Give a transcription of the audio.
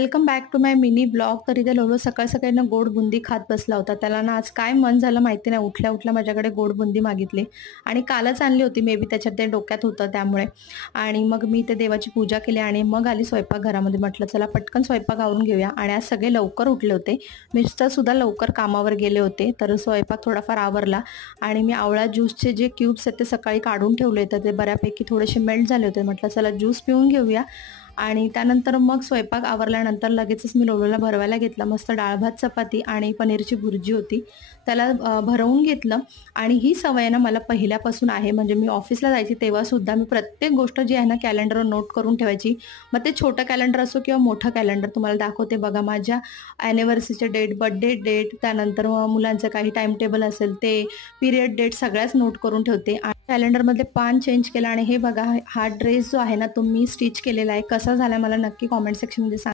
Welcome back to my mini blog. तर इथे लोलो सकाळ सकाळी ना गोड बुंदी खात बसला होता. त्याला ना आज काय मन झालं माहिती नाही, उठल्या उठल्या माझ्याकडे गोड बुंदी मागितली आणि कालच आणली होती. मे बी त्याच्यात ते डोक्यात होतं त्यामुळे. आणि मग मी ते देवाची पूजा केली आणि मग आली स्वयंपाकघरामध्ये. म्हटलं चला पटकन स्वयंपाक आवरून घेऊया. आणि आज सगळे लवकर उठले होते. मिस्टर सुद्धा लवकर कामावर गेले होते, तर स्वयंपाक थोडाफार आवरला. आणि मी आवळा ज्यूसचे जे क्यूब्स आहेत ते सकाळी काढून ठेवले, तर ते बऱ्यापैकी थोडेसे मेल्ट झाले होते. म्हटलं चला ज्यूस पिऊन घेऊया. आणि त्यानंतर मग स्वयंपाक आवरल्यानंतर लगेचच मी लोलोला भरवायला घेतला. मस्त डाळ भात चपाती आणि पनीरची भुर्जी होती, त्याला भरवून घेतलं. आणि ही सवय ना मला पहिल्यापासून आहे. म्हणजे मी ऑफिसला जायची तेव्हा सुद्धा मी प्रत्येक गोष्ट जी आहे ना कॅलेंडरवर नोट करून ठेवायची. मग ते छोटं कॅलेंडर असो किंवा मोठं कॅलेंडर. तुम्हाला दाखवते बघा, माझ्या ॲनिव्हर्सरीचे डेट, बर्थडे डेट, त्यानंतर मुलांचं काही टाइम टेबल असेल ते, पिरियड डेट सगळ्याच नोट करून ठेवते. आणि कॅलेंडरमधले पान चेंज केलं. आणि हे बघा, हा ड्रेस जो आहे ना तो मी स्टिच केलेला आहे. कसा झाला मला नक्की कॉमेंट सेक्शनमध्ये सांगा.